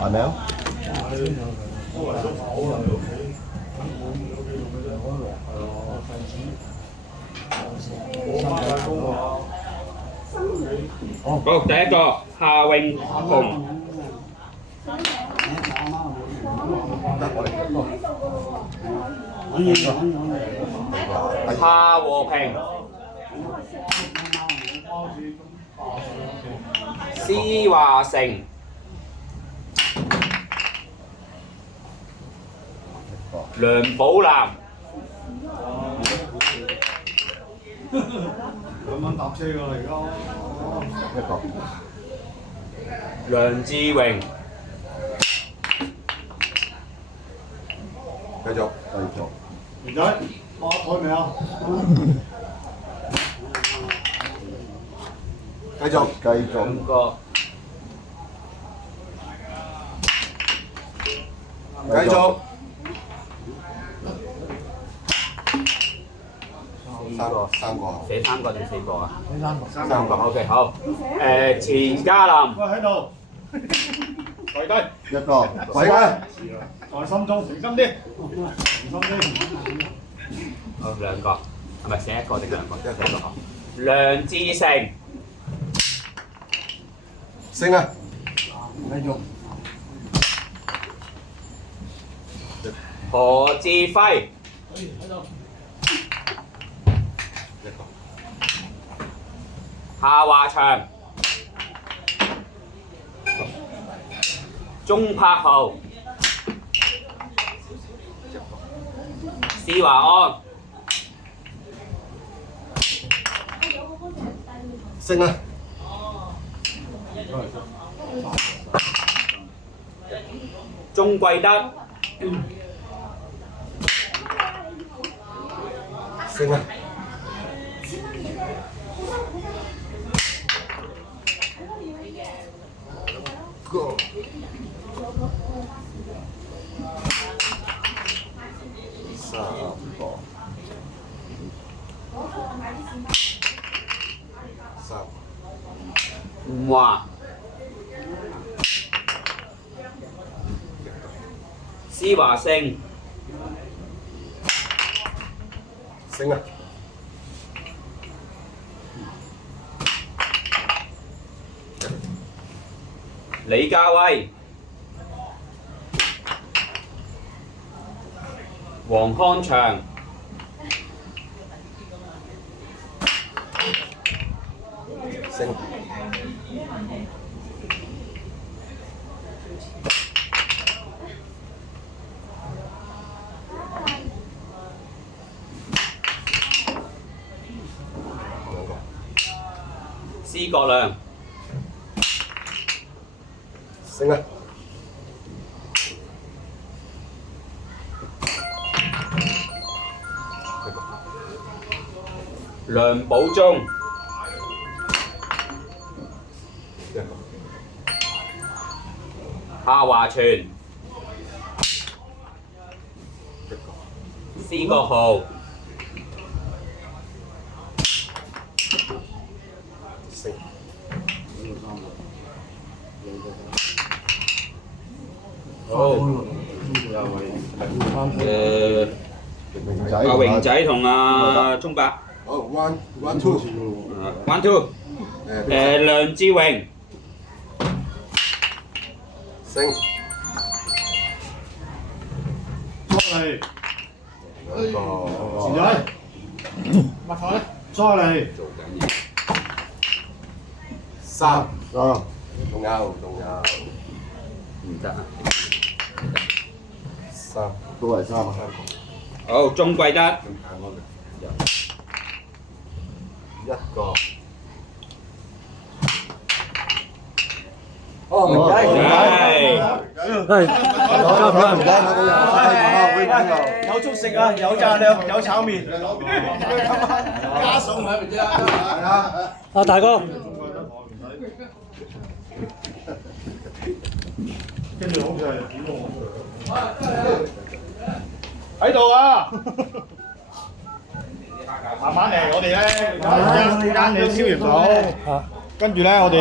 係咪啊？好，第一個夏永紅，夏和平，施華成，梁寶南，2蚊搭車㗎而家。一個。梁志榮，繼續。賢仔，抹台未啊？繼續。兩個繼續。三個。寫3個定4個啊？三個。 OK 好。錢嘉林，喂喺度，跪低，一個。跪低。在心中平心啲，平心啲。好兩個，係咪寫1個定2個？寫1個好。梁志成，升啊！繼續。何志輝，喺度。夏華祥，鐘柏豪，施華安，升啊！鐘貴德，升啊！Go。3個。3。吳華，施華勝，升啊！李家威，黃康祥，升。施國亮，升啊！梁寶忠，夏華全，施國豪，升。好，阿榮仔同阿鐘伯。好，one two。one two。梁志榮，升。再嚟，兩個。賢仔，抹台，再嚟。做緊嘢。3。仲有。唔得啊！ 3。都係3啊。好，鐘貴德，一個。哦，明仔。有粥食啊，有炸兩，有炒麵，加餸係咪啫？係啊。啊，大哥。跟住好似係點我出嚟？喺度啊！慢慢嚟，我哋咧間你燒完手，跟住咧我哋。